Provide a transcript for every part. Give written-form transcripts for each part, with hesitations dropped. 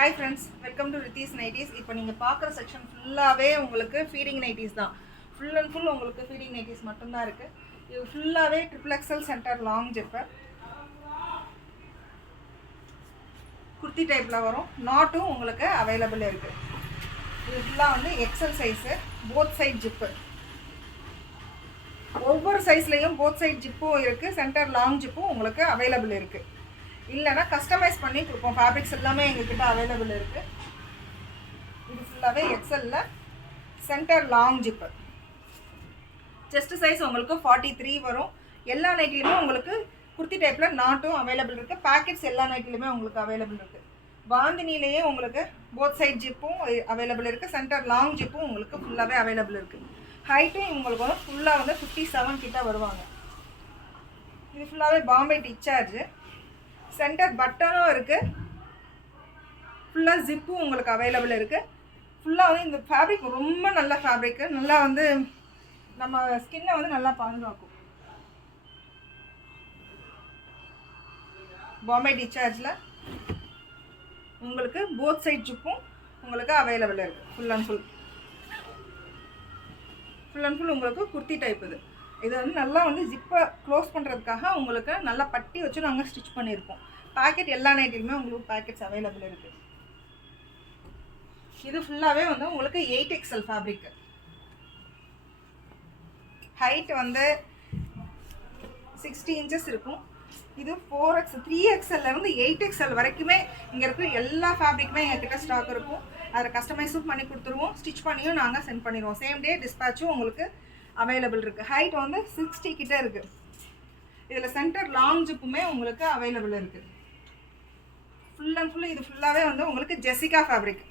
Hi friends, welcome to ரித்தீஸ் nighties. இப்போ நீங்கள் பார்க்குற செக்ஷன் ஃபுல்லாகவே உங்களுக்கு ஃபீடிங் நைட்டிஸ் தான். ஃபுல் அண்ட் ஃபுல் உங்களுக்கு ஃபீடிங் நைட்டிஸ் மட்டும்தான் இருக்குது. இது ஃபுல்லாகவே triple XL centre long zip kurti டைப்பில் வரும். நாட்டும் உங்களுக்கு அவைலபிள் இருக்குது. இது ஃபுல்லாக வந்து XL size, both side zip. ஒவ்வொரு சைஸ்லேயும் போத் சைட் ஜிப்பும் இருக்குது, சென்டர் லாங் ஜிப்பும் உங்களுக்கு அவைலபிள் இருக்குது. இல்லைனா கஸ்டமைஸ் பண்ணி கொடுப்போம். ஃபேப்ரிக்ஸ் எல்லாமே எங்ககிட்ட அவைலபிள் இருக்குது. இது ஃபுல்லாகவே எக்ஸலில் center long zip. Chest size உங்களுக்கு 43 வரும். எல்லா நைட்டிலுமே உங்களுக்கு குர்த்தி டைப்பில் நாட்டும் அவைலபிள் இருக்குது. பேக்கெட்ஸ் எல்லா நைட்டிலுமே உங்களுக்கு அவைலபிள் இருக்குது. பாந்தினிலேயே உங்களுக்கு போத் சைட் ஜிப்பும் அவைலபிள் இருக்குது. சென்டர் லாங் ஜிப்பும் உங்களுக்கு ஃபுல்லாகவே அவைலபிள் இருக்குது. ஹைட்டும் உங்களுக்கு வந்து ஃபுல்லாக வந்து 57 கிட்ட வருவாங்க. இது ஃபுல்லாகவே பாம்பே டிச்சார்ஜு. சென்டர் பட்டனும் இருக்குது. ஃபுல்லாக ஜிப்பும் உங்களுக்கு அவைலபிள் இருக்குது. ஃபுல்லாக வந்து இந்த ஃபேப்ரிக் ரொம்ப நல்ல ஃபேப்ரிக்கு. நல்லா வந்து நம்ம ஸ்கின்னை வந்து நல்லா பாதுகாக்கும். பாம்பே டிச்சார்ஜில் உங்களுக்கு போத் சைட் ஜிப்பும் உங்களுக்கு அவைலபிள் இருக்குது. ஃபுல் அண்ட் ஃபுல் உங்களுக்கு குர்த்தி டைப். இது வந்து நல்லா வந்து ஜிப்பை க்ளோஸ் பண்ணுறதுக்காக உங்களுக்கு நல்லா பட்டி வச்சு நாங்கள் ஸ்டிச் பண்ணியிருக்கோம். பேக்கெட் எல்லா நைட்டிலுமே உங்களுக்கு பேக்கெட்ஸ் அவைலபிள் இருக்குது. இது ஃபுல்லாகவே வந்து உங்களுக்கு 8XL ஃபேப்ரிக்கு. ஹைட் வந்து 60 inches இருக்கும். இது 3XLலேருந்து 8XL வரைக்குமே இங்கே இருக்கிற எல்லா ஃபேப்ரிக்குமே எங்ககிட்ட ஸ்டாக் இருக்கும். அதில் கஸ்டமைஸும் பண்ணி கொடுத்துருவோம். ஸ்டிச் பண்ணியும் நாங்கள் சென்ட் பண்ணிடுவோம். சேம் டே டிஸ்பேச்சும் உங்களுக்கு அவைலபிள் இருக்குது. ஹைட் வந்து 60 கிட்ட இருக்குது. இதில் சென்டர் லாங் ஜிப்புமே உங்களுக்கு அவைலபிள் இருக்குது. ஃபுல் அண்ட் ஃபுல் இது ஃபுல்லாகவே வந்து உங்களுக்கு ஜெசிகா ஃபேப்ரிக்.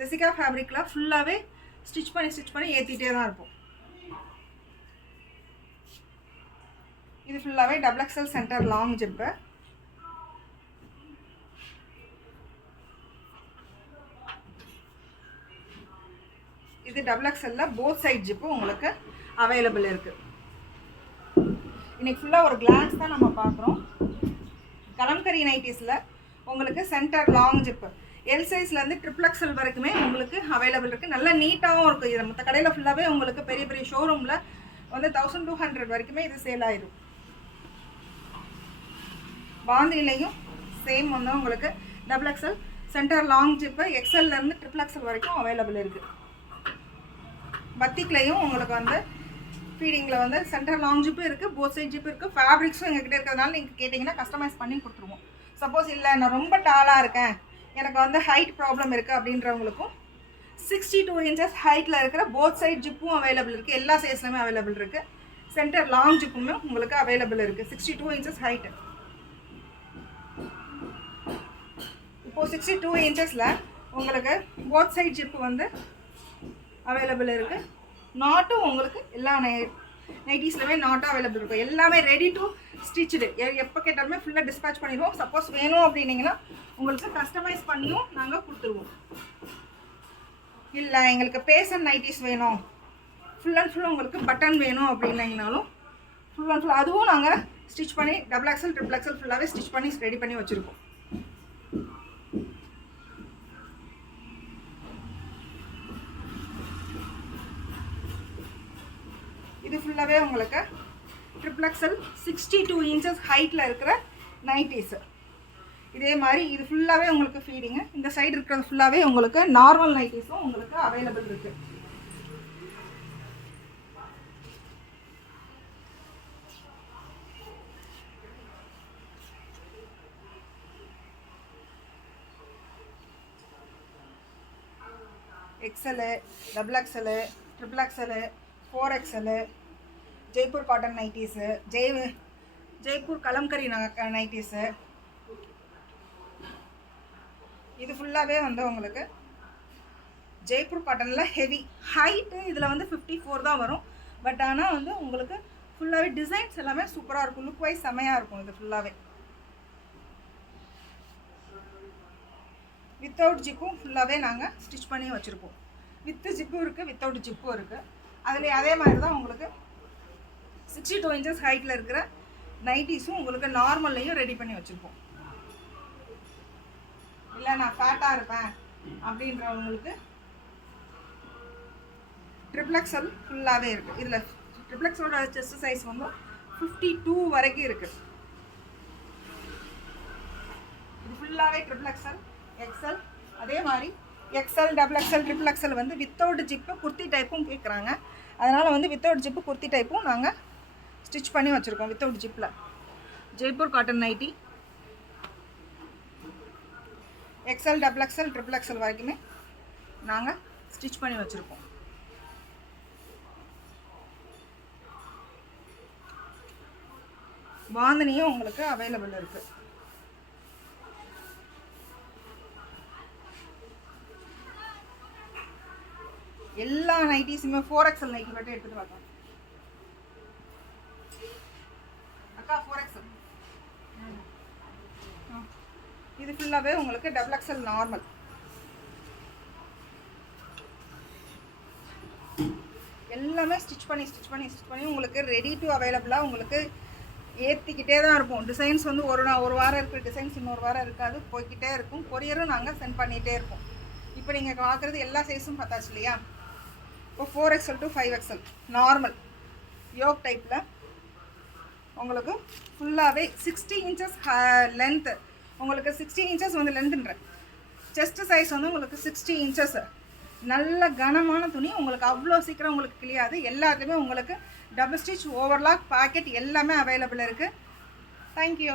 ஜெசிகா ஃபேப்ரிக்கில் ஃபுல்லாகவே ஸ்டிச் பண்ணி ஏற்றிட்டே தான் இருப்போம். இது ஃபுல்லாகவே XXL சென்டர் லாங் ஜிப்பு. இது XXL போத் சைட் ஜிப்பு உங்களுக்கு அவைலபிள் இருக்குது. இன்றைக்கி ஃபுல்லாக ஒரு கிளான்ஸ் தான் நம்ம பார்க்குறோம். கலம்கரி நைட்டிஸில் உங்களுக்கு சென்டர் லாங் ஜிப்பு எல் சைஸ்லேருந்து XXL வரைக்குமே உங்களுக்கு அவைலபிள் இருக்குது. நல்லா நீட்டாகவும் இருக்குது. இது மற்ற கடையில் ஃபுல்லாகவே உங்களுக்கு பெரிய பெரிய ஷோரூமில் வந்து 1200 வரைக்குமே இது சேல் ஆயிடும். பாந்திலையும் சேம் வந்து உங்களுக்கு XXL சென்டர் லாங் ஜிப்பு எக்ஸல்லேருந்து XXL வரைக்கும் அவைலபிள் இருக்குது. பத்திக்லையும் உங்களுக்கு வந்து ஃபீடிங்கில் வந்து சென்டர் லாங் ஜிப்பு இருக்குது, போத் சைட் ஜிப்பு இருக்குது. ஃபேப்ரிக்ஸும் எங்ககிட்ட இருக்கிறதுனால நீங்கள் கேட்டிங்கன்னா கஸ்டமைஸ் பண்ணி கொடுத்துருவோம். சப்போஸ் இல்லை நான் ரொம்ப டாலாக இருக்கேன், எனக்கு வந்து ஹைட் ப்ராப்ளம் இருக்குது அப்படின்றவங்களுக்கும் 62 inches ஹைட்டில் இருக்கிற போத் சைட் ஜிப்பும் அவைலபிள் இருக்குது. எல்லா சைஸ்லையுமே அவைலபிள் இருக்குது. சென்டர் லாங் ஜிப்புமே உங்களுக்கு அவைலபிள் இருக்குது. 62 inches ஹைட்டு. இப்போது 62 inchஸில் உங்களுக்கு போத் சைட் ஜிப்பு வந்து அவைலபிள் இருக்குது. நாட்டும் உங்களுக்கு எல்லா நைட்டிஸ்லையுமே நாட்டும் அவைலபிள் இருக்கும். எல்லாமே ரெடி டு ஸ்டிச்சுடு. எப்போ கேட்டாலுமே ஃபுல்லாக டிஸ்பேச் பண்ணிடுவோம். சப்போஸ் வேணும் அப்படின்னீங்கன்னா உங்களுக்கு கஸ்டமைஸ் பண்ணியும் நாங்கள் கொடுத்துருவோம். இல்லை எங்களுக்கு பேசன் நைட்டிஸ் வேணும், ஃபுல் அண்ட் ஃபுல் உங்களுக்கு பட்டன் வேணும் அப்படின்னீங்கனாலும் ஃபுல் அண்ட் ஃபுல் அதுவும் நாங்கள் ஸ்டிச் பண்ணி XXL XXL ஃபுல்லாகவே ஸ்டிச் பண்ணி ரெடி பண்ணி வச்சுருக்கோம். இது ஃபுல்லாகவே உங்களுக்கு XXL 62 inches ஹைட்டில் இருக்கிற நைட்டிஸு. இதே மாதிரி இது ஃபுல்லாகவே உங்களுக்கு ஃபீடிங்கு. இந்த சைடு இருக்கிறது ஃபுல்லாகவே உங்களுக்கு நார்மல் நைட்டிஸும் உங்களுக்கு அவைலபிள் இருக்குது. XL, XXL, XXL, 4XL, Jaipur cotton nighties, Jaipur kalamkari nighties. இது ஃபுல்லாகவே வந்து உங்களுக்கு ஜெய்ப்பூர் காட்டனில் ஹெவி. ஹைட்டு இதில் வந்து 54 தான் வரும். பட் ஆனால் வந்து உங்களுக்கு ஃபுல்லாகவே டிசைன்ஸ் எல்லாமே சூப்பராக இருக்கும். லுக் வைஸ் செமையாக இருக்கும். இது ஃபுல்லாகவே வித்தவுட் ஜிப்பும் ஃபுல்லாகவே நாங்கள் ஸ்டிச் பண்ணி வச்சுருப்போம். வித்து ஜிப்பும் இருக்குது, வித்தவுட் ஜிப்பும் இருக்குது. அதில் அதே மாதிரி தான் உங்களுக்கு 62 inches ஹைட்டில் இருக்கிற நைட்டிஸும் உங்களுக்கு நார்மல்லையும் ரெடி பண்ணி வச்சுருப்போம். இல்லை நான் ஃபேட்டாக இருப்பேன் அப்படின்றவங்களுக்கு XXL ஃபுல்லாகவே இருக்குது. இதில் XXLோட செஸ்ட் சைஸ் வந்து 52 வரைக்கும் இருக்குது. இது ஃபுல்லாகவே XXL, XL, அதே மாதிரி XL, XXL, XXL வந்து வித்தவுட் ஜிப்பு குர்த்தி டைப்பும் கேட்குறாங்க. அதனால் வந்து வித்தவுட் ஜிப்பு குர்த்தி டைப்பும் நாங்கள் ஸ்டிச் பண்ணி வச்சுருக்கோம். வித்தவுட் ஜிப்பில் Jaipur cotton nighty XL, XXL, XXL வரைக்குமே நாங்கள் ஸ்டிச் பண்ணி வச்சுருக்கோம். பாந்தினியும் உங்களுக்கு அவைலபிள் இருக்குது. எல்லா நைட்டிஸுமே 4XL நைட்டி மட்டும் எடுத்துகிட்டு வரலாம். அக்கா 4XL இது ஃபுல்லாகவே உங்களுக்கு XXL நார்மல். எல்லாமே ஸ்டிச் பண்ணி உங்களுக்கு ரெடி டு அவைலபிளாக உங்களுக்கு ஏற்றிக்கிட்டே தான் இருக்கும். டிசைன்ஸ் வந்து ஒரு வாரம் இருக்கிற டிசைன்ஸ் இன்னொரு வாரம் இருக்காது, போய்கிட்டே இருக்கும். கொரியரும் நாங்கள் சென்ட் பண்ணிகிட்டே இருப்போம். இப்போ நீங்கள் பார்க்குறது எல்லா சைஸும் பார்த்தாச்சு இல்லையா? இப்போ 4XL to 5XL normal yoke டைப்பில் உங்களுக்கு ஃபுல்லாகவே 60 இன்ச்சஸ் லென்த்து. உங்களுக்கு 60 இன்ச்சஸ் வந்து லென்த்துன்ற செஸ்ட்டு சைஸ் வந்து உங்களுக்கு 60 இன்ச்சஸ். நல்ல கனமான துணி, உங்களுக்கு அவ்வளோ சீக்கிரம் உங்களுக்கு கிளியாது. எல்லாத்துலேயுமே உங்களுக்கு டபுள் ஸ்டிச், ஓவர்லாக், பாக்கெட் எல்லாமே அவைலபிள் இருக்குது. தேங்க்யூ.